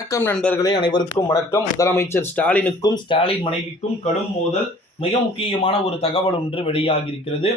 வணக்கம் நண்பர்களே அனைவருக்கும் வணக்கம். முதலமைச்சர் ஸ்டாலினுக்கும் ஸ்டாலின் மனைவிக்கும் கடும் மோதல் மிக முக்கியமான ஒரு தகவல் ஒன்று வெளியாகி இருக்கிறது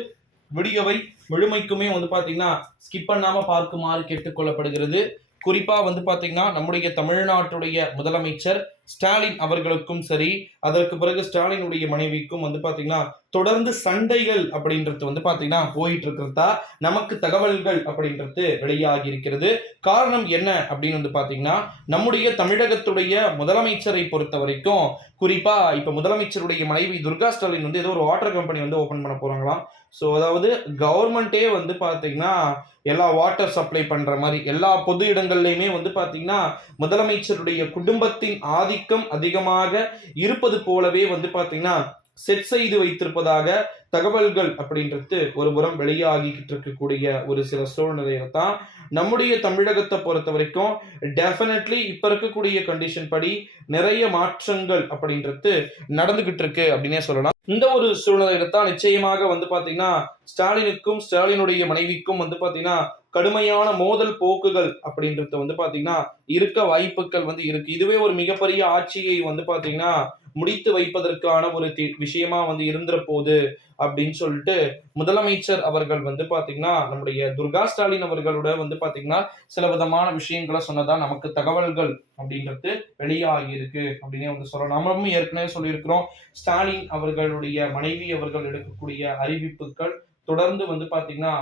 வீடியோவை முழுமைக்குமே வந்து பார்த்தீங்கன்னா ஸ்கிப் பண்ணாமல் பார்க்குமாறு கேட்டுக்கொள்ளப்படுகிறது. குறிப்பாக வந்து பார்த்தீங்கன்னா நம்முடைய தமிழ்நாட்டுடைய முதலமைச்சர் ஸ்டாலின் அவர்களுக்கும் சரி அதற்கு பிறகு ஸ்டாலினுடைய மனைவிக்கும் வந்து பார்த்தீங்கன்னா தொடர்ந்து சண்டைகள் அப்படின்றது வந்து பார்த்தீங்கன்னா போயிட்டு இருக்கிறதா நமக்கு தகவல்கள் அப்படின்றது வெளியாகி இருக்கிறது காரணம் என்ன அப்படின்னு வந்து பார்த்தீங்கன்னா நம்முடைய தமிழகத்துடைய முதலமைச்சரை பொறுத்த வரைக்கும் குறிப்பா இப்போ முதலமைச்சருடைய மனைவி துர்கா ஸ்டாலின் வந்து ஏதோ ஒரு வாட்டர் கம்பெனி வந்து ஓப்பன் பண்ண போறாங்களாம். ஸோ அதாவது கவர்மெண்ட்டே வந்து பார்த்தீங்கன்னா எல்லா வாட்டர் சப்ளை பண்ற மாதிரி எல்லா பொது இடங்கள்லையுமே வந்து பார்த்தீங்கன்னா முதலமைச்சருடைய குடும்பத்தின் ஆதி ஆதிக்கம் அதிகமாக இருப்பது போலவே வந்து பார்த்தீங்கன்னா செட் செய்து வைத்திருப்பதாக தகவல்கள் அப்படின்றது ஒரு புறம் வெளியாகிக்கிட்டு இருக்கக்கூடிய ஒரு சில சூழ்நிலையில தான் நம்முடைய தமிழகத்தை பொறுத்த வரைக்கும் டெஃபினெட்லி இப்போ இருக்கக்கூடிய கண்டிஷன் படி நிறைய மாற்றங்கள் அப்படின்றது நடந்துகிட்டு இருக்கு அப்படின்னே சொல்லலாம். இந்த ஒரு சூழ்நிலையில தான் நிச்சயமாக வந்து பார்த்தீங்கன்னா ஸ்டாலினுக்கும் ஸ்டாலினுடைய மனைவிக்கும் வந்து பார்த்தீங்கன்னா கடுமையான மோதல் போக்குகள் அப்படின்றது வந்து பார்த்தீங்கன்னா இருக்க வாய்ப்புகள் வந்து இருக்கு. இதுவே ஒரு மிகப்பெரிய ஆட்சியை வந்து பார்த்தீங்கன்னா முடித்து வைப்பதற்கான ஒரு விஷயமா வந்து இருந்துற போது அப்படின்னு சொல்லிட்டு முதலமைச்சர் அவர்கள் வந்து பாத்தீங்கன்னா நம்முடைய துர்கா ஸ்டாலின் அவர்களோட வந்து பாத்தீங்கன்னா சில விதமான விஷயங்களை சொன்னதா நமக்கு தகவல்கள் அப்படின்றது வெளியாகியிருக்கு அப்படின்னே வந்து சொல்லலாம். நம்மளும் ஏற்கனவே சொல்லியிருக்கிறோம். ஸ்டாலின் அவர்களுடைய மனைவி அவர்கள் எடுக்கக்கூடிய அறிவிப்புகள் தொடர்ந்து வந்து பாத்தீங்கன்னா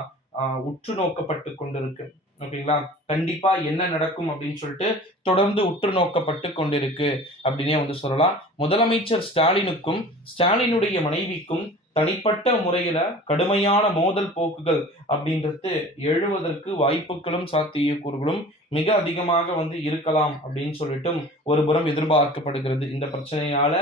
உற்று நோக்கப்பட்டு கொண்டிருக்கு. ஓகேங்களா? கண்டிப்பா என்ன நடக்கும் அப்படின்னு சொல்லிட்டு தொடர்ந்து உற்று நோக்கப்பட்டு கொண்டிருக்கு அப்படின்னே வந்து சொல்லலாம். முதலமைச்சர் ஸ்டாலினுக்கும் ஸ்டாலினுடைய மனைவிக்கும் தனிப்பட்ட முறையில கடுமையான மோதல் போக்குகள் அப்படின்றது எழுவதற்கு வாய்ப்புகளும் சாத்தியக்கூறுகளும் மிக அதிகமாக வந்து இருக்கலாம் அப்படின்னு சொல்லிட்டும் ஒரு புறம் எதிர்பார்க்கப்படுகிறது. இந்த பிரச்சனையால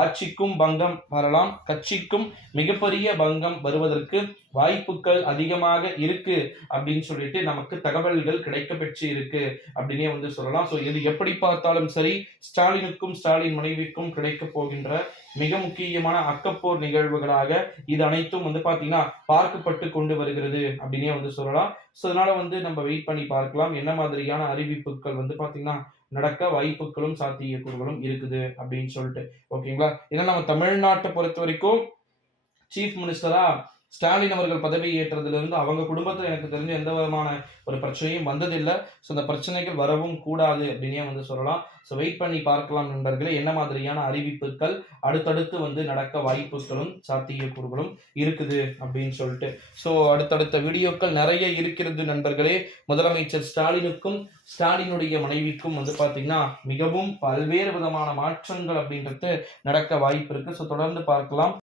ஆட்சிக்கும் பங்கம் வரலாம் கட்சிக்கும் மிகப்பெரிய பங்கம் வருவதற்கு வாய்ப்புகள் அதிகமாக இருக்கு அப்படின்னு சொல்லிட்டு நமக்கு தகவல்கள் கிடைக்க பெற்று இருக்கு அப்படின்னே வந்து சொல்லலாம். ஸோ இது எப்படி பார்த்தாலும் சரி ஸ்டாலினுக்கும் ஸ்டாலின் மனைவிக்கும் கிடைக்க போகின்ற மிக முக்கியமான அக்கப்போர் நிகழ்வுகளாக இது அனைத்தும் வந்து பாத்தீங்கன்னா பார்க்கப்பட்டு கொண்டு வருகிறது அப்படின்னே வந்து சொல்லலாம். ஸோ அதனால வந்து நம்ம வெயிட் பண்ணி பார்க்கலாம். என்ன மாதிரியான அறிவிப்புகள் வந்து பாத்தீங்கன்னா நடக்க வாய்ப்புகளும் சாத்தியக்கூறுகளும் இருக்குது அப்படின்னு சொல்லிட்டு. ஓகேங்களா? ஏன்னா நம்ம தமிழ்நாட்டை பொறுத்த வரைக்கும் சீஃப் மினிஸ்டரா ஸ்டாலின் அவர்கள் பதவி ஏற்றதிலிருந்து அவங்க குடும்பத்தில் எனக்கு தெரிஞ்ச எந்த விதமான ஒரு பிரச்சனையும் வந்ததில்லை. ஸோ அந்த பிரச்சனைகள் வரவும் கூடாது அப்படின்னே வந்து சொல்லலாம். ஸோ வெயிட் பண்ணி பார்க்கலாம் நண்பர்களே என்ன மாதிரியான அறிவிப்புகள் அடுத்தடுத்து வந்து நடக்க வாய்ப்புகளும் சாத்தியக்கூறுகளும் இருக்குது அப்படின்னு சொல்லிட்டு. ஸோ அடுத்தடுத்த வீடியோக்கள் நிறைய இருக்கிறது நண்பர்களே. முதலமைச்சர் ஸ்டாலினுக்கும் ஸ்டாலினுடைய மனைவிக்கும் வந்து பார்த்தீங்கன்னா மிகவும் பல்வேறு விதமான மாற்றங்கள் அப்படின்றது நடக்க வாய்ப்பு இருக்குது ஸோ தொடர்ந்து பார்க்கலாம்.